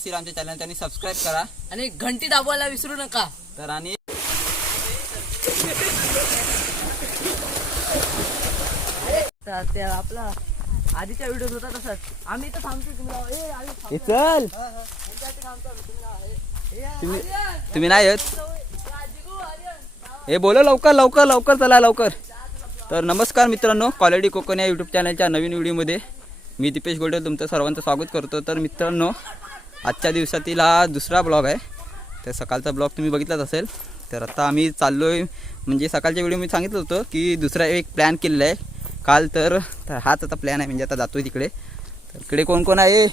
नसेल आमच्या चॅनल त्यांनी सबस्क्राईब करा आणि घंटी दाबवायला विसरू नका. तर आणि ते आपला आधीच्या व्हिडिओ होता तसंच आम्ही तर थांबतो तुम्ही चल तुम्ही नाही येत हे बोलो लवकर लवकर लवकर चला लवकर. तर नमस्कार मित्रांनो, क्वालिटी कोकण या यूट्यूब चॅनलच्या नवीन व्हिडिओमध्ये मी दीपेश गोल्डे तुमचं सर्वांचं स्वागत करतो. तर मित्रांनो, आजच्या दिवसातील हा दुसरा ब्लॉग आहे. तर सकाळचा ब्लॉग तुम्ही बघितलाच असेल. तर आता आम्ही चाललो आहे, म्हणजे सकाळच्या व्हिडिओ मी सांगितलं होतं की दुसरा एक प्लॅन केलेला आहे काल. तर हाच आता प्लॅन आहे, म्हणजे आता जातो आहे तिकडे. तर इकडे कोण कोण आहे,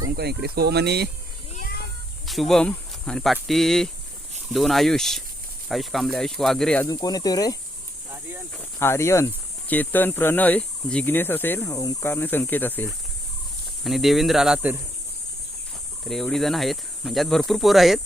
कोण कोण इकडे सोमनी, शुभम आणि पाटी 2 आयुष कांबळे, आयुष वागरे. अजून कोण येतो रे? आर्यन, चेतन, प्रणय, जिग्नेश असेल, ओंकार संकेत असेल आणि देवेंद्र आला. तर एवढी जण आहेत, म्हणजे आज भरपूर पोरं आहेत.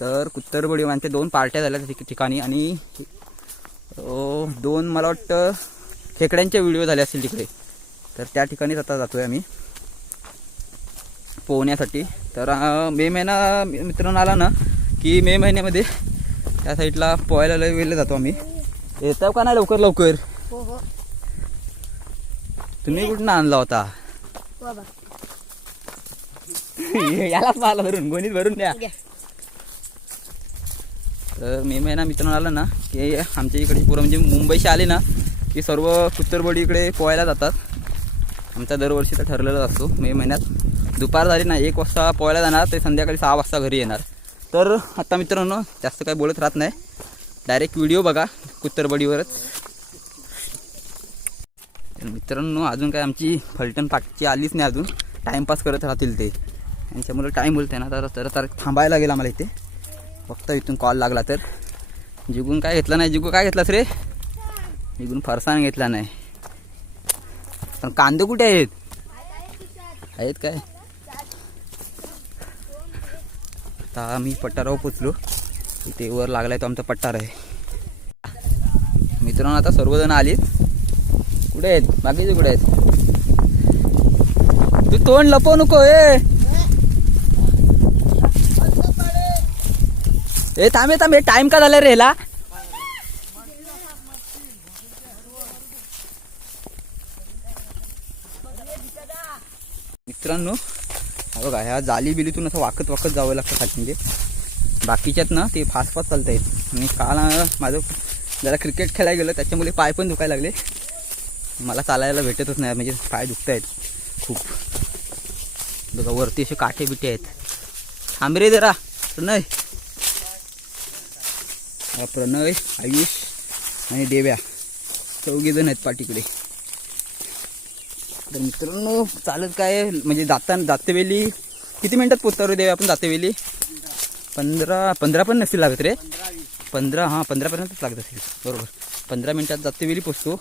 तर कुत्तरबडी म्हणजे 2 पार्ट्या झाल्या ठिकाणी आणि 2 मला वाटतं खेकड्यांचे व्हिडिओ झाले असतील तिकडे. तर त्या ठिकाणीच आता जातोय आम्ही पोहण्यासाठी. तर मे महिना मित्रांनो आला ना की मे महिन्यामध्ये त्या साईडला पोहायला वेळेला जातो आम्ही. येतो का नाही लवकर लवकर? तुम्ही कुठून आणला होता? याला पाला भरून गोणीत भरून द्या. तर मे महिना मित्रांनो आला ना की आमच्या इकडे पुरं म्हणजे मुंबईशी आले ना की सर्व कुत्तरबडी इकडे पोहायला जातात. आमचा दरवर्षी तर ठरलेलाच असतो. मे महिन्यात दुपार झाली ना 1 वाजता पोहायला जाणार, ते संध्याकाळी 6 वाजता घरी येणार. तर आता मित्रांनो जास्त काही बोलत राहत नाही, डायरेक्ट व्हिडिओ बघा कुत्तरबडीवरच. मित्रांनो अजून काय आमची फलटण पाठची आलीच नाही अजून, टाईमपास करत राहतील ते. त्यांच्यामुळे टाईम बोलते ना, तर थांबायला लागेल आम्हाला इथे. फक्त इथून कॉल लागला तर. जिगून काय घेतला नाही. जिगू काय घेतलास रे? जिगून फरसाण घेतला नाही. पण कांदे कुठे आहेत काय? आता आम्ही पट्टारावर पोचलो. इथे वर लागलाय तो आमचा पट्टार आहे. मित्रांनो आता सर्वजण आलीत. कुठे आहेत बाकीचे? कुठे आहेत? तू तोंड लपवू नको. थांबे टाइम का झाला रे ह्याला? मित्रांनो बघा, ह्या जाली बिलीतून असं वाकत वाकत जावं लागतं खाली. म्हणजे बाकीच्यात ना ते फास्ट फास्ट चालत आहेत. आणि काल माझं जरा क्रिकेट खेळायला गेलं, त्याच्यामुळे पाय पण दुखायला लागले. मला चालायला भेटतच नाही, म्हणजे पाय दुखत आहेत खूप. बघा वरती असे काठे बिटे आहेत. थांबरे जरा. प्रणय, आयुष आणि देव्या 4 जण आहेत पाठीकडे. तर मित्रांनो चालत काय म्हणजे जातेवेली किती मिनिटात पोचतो रे देव्या आपण? जातेवेली 15 पण नसतील लागत रे. 15पर्यंतच लागत असेल. बरोबर 15 मिनिटात जातेवेली पोचतो.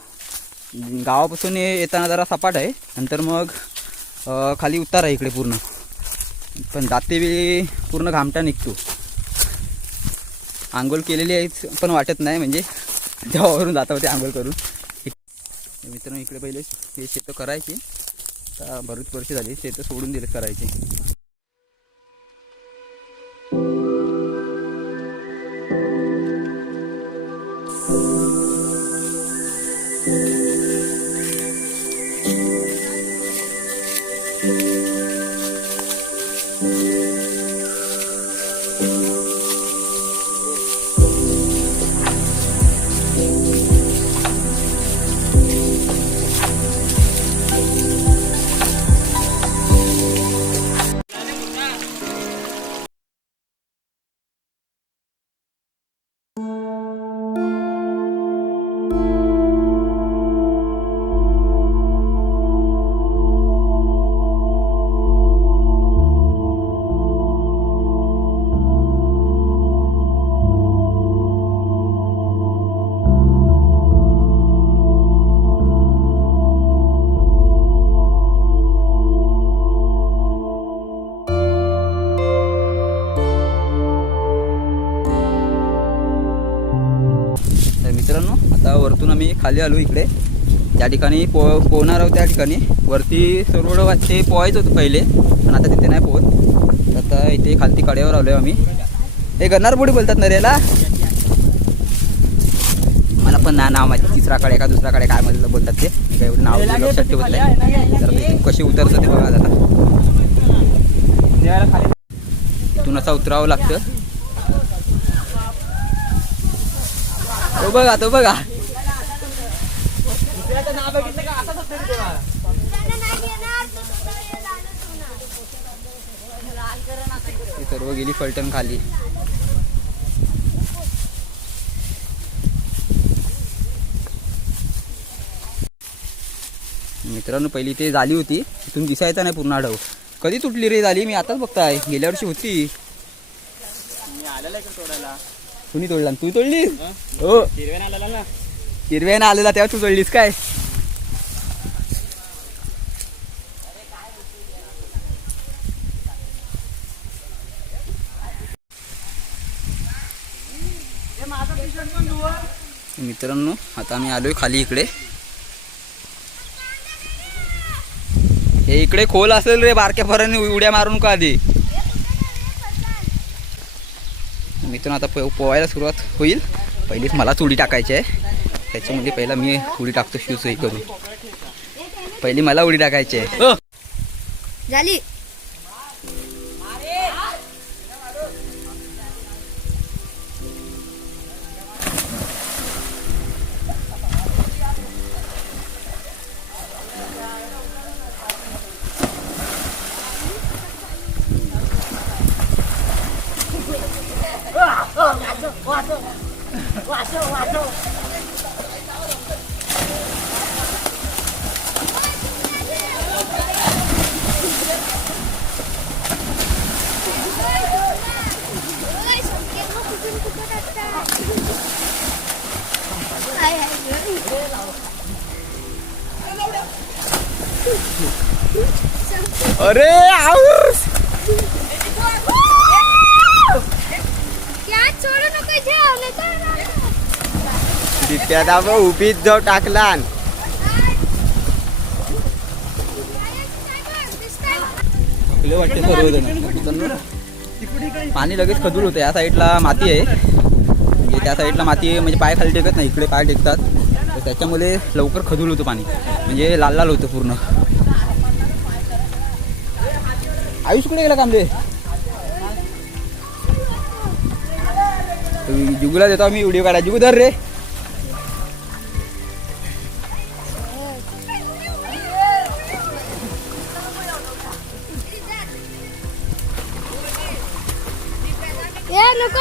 गावापासून येताना जरा सपाट आहे, नंतर मग खाली उतार आहे इकडे पूर्ण. पण जातेवेळी पूर्ण घामटा निघतो. आंघोळ केलेली आहे पण वाटत नाही, म्हणजे जेव्हावरून जाता होते आंघोळ करून. मित्रांनो इकडे पहिले हे शेतं करायची, आता बरीच वर्ष झाली शेतं सोडून दिले करायचे. आता वरतून आम्ही खाली आलो इकडे, त्या ठिकाणी पोहणार आहोत. त्या ठिकाणी वरती सर्व वाजते पोहायचं होतं पहिले, पण आता तिथे नाही पोहत. खालती कड्यावर आलोय आम्ही. हे गन्नारपुडी बोलतात ना रे याला. मला पण नाव माहिती तिसरा कडे का दुसरा कडे काय म्हणलं बोलतात ते. मी काय एवढं नाव लक्षात ठेवत नाही. तर इथून कशी उतरतं ते बघा आता. इथून असं उतरावं लागतं. तो बघा सर्व गेली फलटण खाली. मित्रांनो पहिली ते झाली होती इथून दिसायचं नाही पूर्ण आढाव. कधी तुटली रे झाली मी आताच बघताय. गेल्या वर्षी होती. कुणी तोडला तू तोडली. हो हिरव्यानं आलेला तेव्हा तू तोडलीस काय. मित्रांनो आता आम्ही आलोय खाली इकडे. हे इकडे खोल असेल रे. बारक्या पोरांनी उड्या मारून का आधी. मित्रांनो आता पोहायला सुरुवात होईल. पहिलीच मलाच उडी टाकायची आहे. त्याच्यामध्ये पहिला मी उडी टाकतो शूज हे करून. पहिली मला उडी टाकायची आहे. झाली अरे आऊस सोडू नको. त्याला उभीत जो टाकला. वाटते सर्वजण. पाणी लगेच खदूर होतं. या साईडला माती आहे. म्हणजे त्या साईडला माती आहे म्हणजे पाय खाली टेकत नाही. इकडे पाय टेकतात तर त्याच्यामुळे लवकर खदूर होतं पाणी. म्हणजे लाल लाल होतं पूर्ण. आयुष कुठे गेला कामले. जुगूला देतो आम्ही व्हिडिओ काढा. जुगू धर रे. नको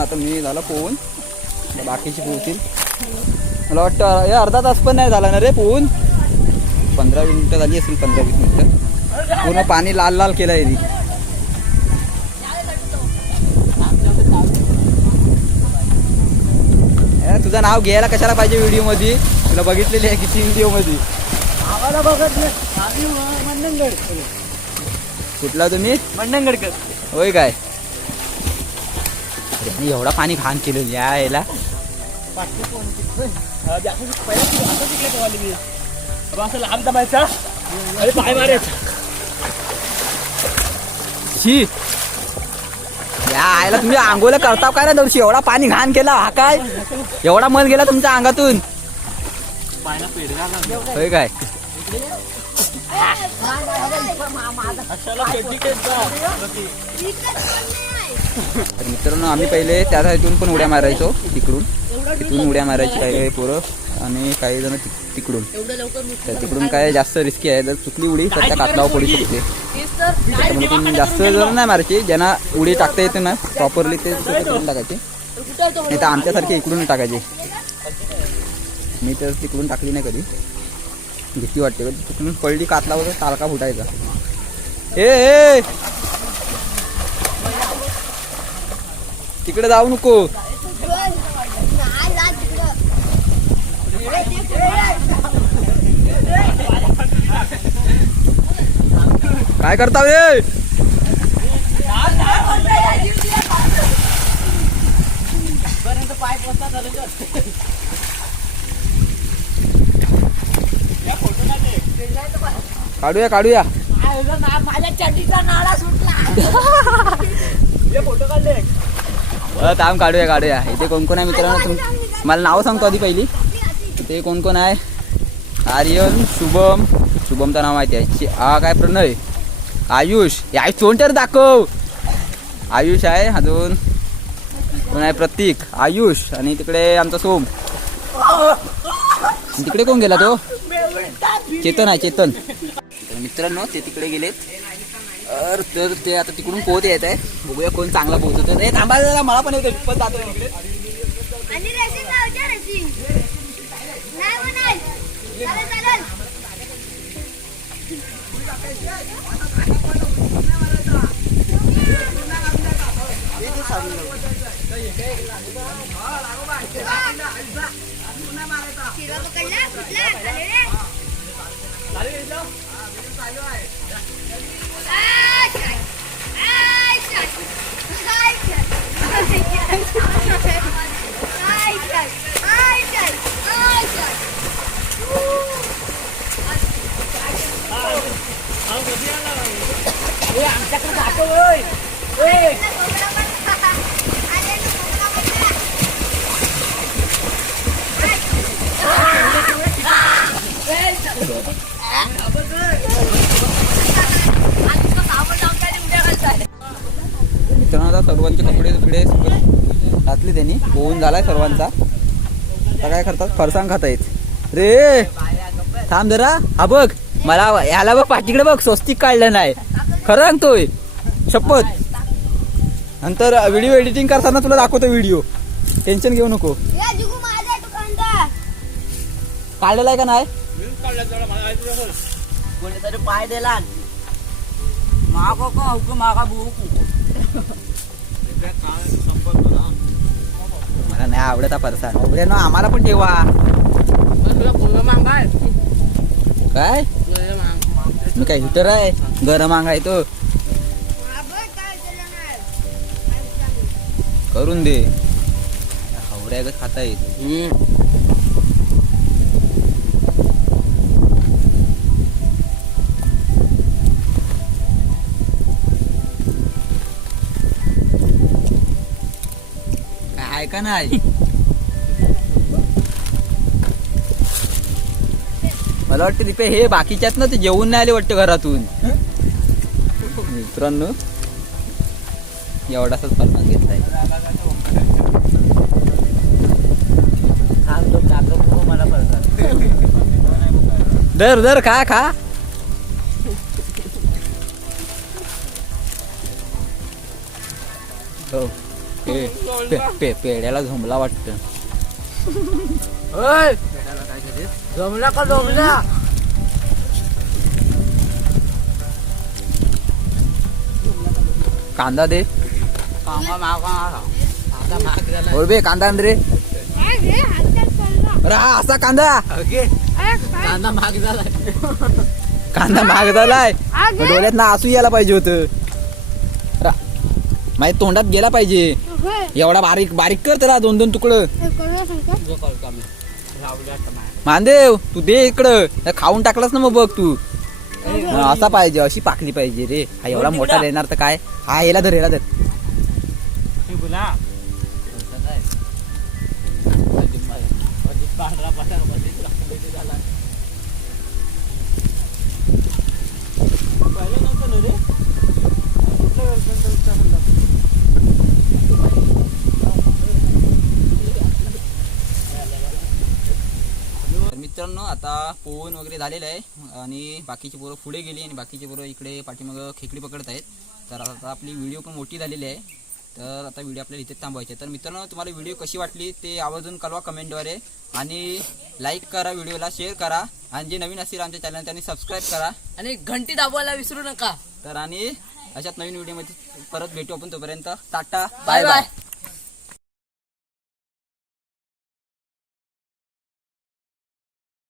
आता मी झाला पोहून. बाकीचे पोहतील. मला वाटतं हे अर्धा तास पण नाही झाला ना रे पोहून. 15 मिनिटं झाली असेल. 15-20 मिनिटं. पूर्ण पाणी लाल लाल केलं आहे. तुझं नाव घ्यायला कशाला पाहिजे व्हिडिओ मध्ये. तुला बघितलेली आहे किती व्हिडिओ मध्ये. आम्हाला बघत नाही. मंडणगड. कुठला तुम्ही. मंडणगडकर. होय काय. एवढा पाणी घाण केलं यायला. असं लांब दबायचा आणि पाय मारायचा. या आयला तुम्ही आंघोळ करताव काय ना दर्शी एवढा पाणी घाण केला हा काय एवढा मल गेला तुमच्या अंगातून होय काय तर मित्रांनो आम्ही पहिले त्या साईडून पण उड्या मारायचो तिकडून उड्या मारायची काही काही पोरं आणि काही जण तिकडून तर तिकडून काय जास्त रिस्की आहे जर चुकली उडी तर त्या कातलावर पडू शकते त्यामुळे पण जास्त जण नाही मारायची ज्यांना उडी टाकता येते ना प्रॉपरली ते करून टाकायचे नाही तर आमच्यासारखे इकडून टाकायचे मी तर तिकडून टाकली नाही कधी भीती वाटते तिकडून पडली कातलावर तालका फुटायचा ए तिकडे जाऊ नको काय करता रे काढूया माझ्या चड्डीचा नाळा सुटला थांब काढूया इथे कोण कोण आहे मित्रांनो मला नाव सांगतो आधी पहिली इथे कोण कोण आहे आर्यन शुभमचं नाव माहिती आहे हा काय प्रणय आयुष या चोंटर दाखव आयुष आहे अजून कोण आहे प्रतीक आयुष आणि तिकडे आमचा सोम तिकडे कोण गेला तो चेतन तर मित्रांनो ते तिकडे गेलेत तर ते आता तिकडून पोहत येत आहे बघूया कोण चांगला पोहतो ते थांबा जरा मला पण येतो पण जातो इकडे मित्रांनो सर्वांचे कपडे बिपडे घातले त्यांनी पोहून झालाय सर्वांचा आता काय करतात फरसाण खाता येत रे थांब जरा हा बघ मला याला बघ पाठीकडे बघ स्वस्तिक काढलं नाही खरं सांगतोय शपथ नंतर व्हिडिओ एडिटिंग करताना तुला दाखवतो व्हिडिओ टेन्शन घेऊ नको काढलेला आहे का नाही कोणीतरी पाय दिला मागा मला नाही आवडत हा फरसाण आवडेल ना आम्हाला पण ठेवा काय मी काय हिटर आहे गरम मागाय तो करून दे आवड्या खाता येत काय का नाही मला वाटतं दीपे हे बाकीच्यात ना ते जेवून नाही आले वाटतं घरातून मित्रांनो एवढाच फरसाण घेतलाय मला दर खा हो पेड्याला झोंबला वाटत जमला का जमला कांदा दे बे कांदा आण रे अरे हा असा कांदा कांदा महाग झालाय कांदा महाग झालाय डोळ्यात ना आसू यायला पाहिजे होतं माझ्या तोंडात गेला पाहिजे एवढा बारीक बारीक कर त्याला 2-2 तुकडं मानदेव तू दे इकडं खाऊन टाकलास ना मग बघ तू असा पाहिजे अशी पाकली पाहिजे रे हा एवढा मोठा देणार तर काय हा याला धर ना तर मित्रांनो आता पोहून वगैरे झालेलं आहे आणि बाकीची पोरं पुढे गेली आणि बाकीचे पोरं इकडे पाठीमागं खेकडी पकडत आहेत. तर आता आपली व्हिडिओ पण मोठी झालेली आहे. तर आता व्हिडिओ आपल्याला इथे थांबवायचे. तर मित्रांनो तुम्हाला व्हिडिओ कशी वाटली ते आवर्जून कळवा कमेंटद्वारे आणि लाईक करा, व्हिडिओला शेअर करा आणि जे नवीन असतील आमच्या चॅनल त्यांनी सबस्क्राईब करा आणि घंटी दाबवायला विसरू नका. तर आणि अशाच नवीन व्हिडिओमध्ये परत भेटू आपण. तोपर्यंत टाटा बाय बाय.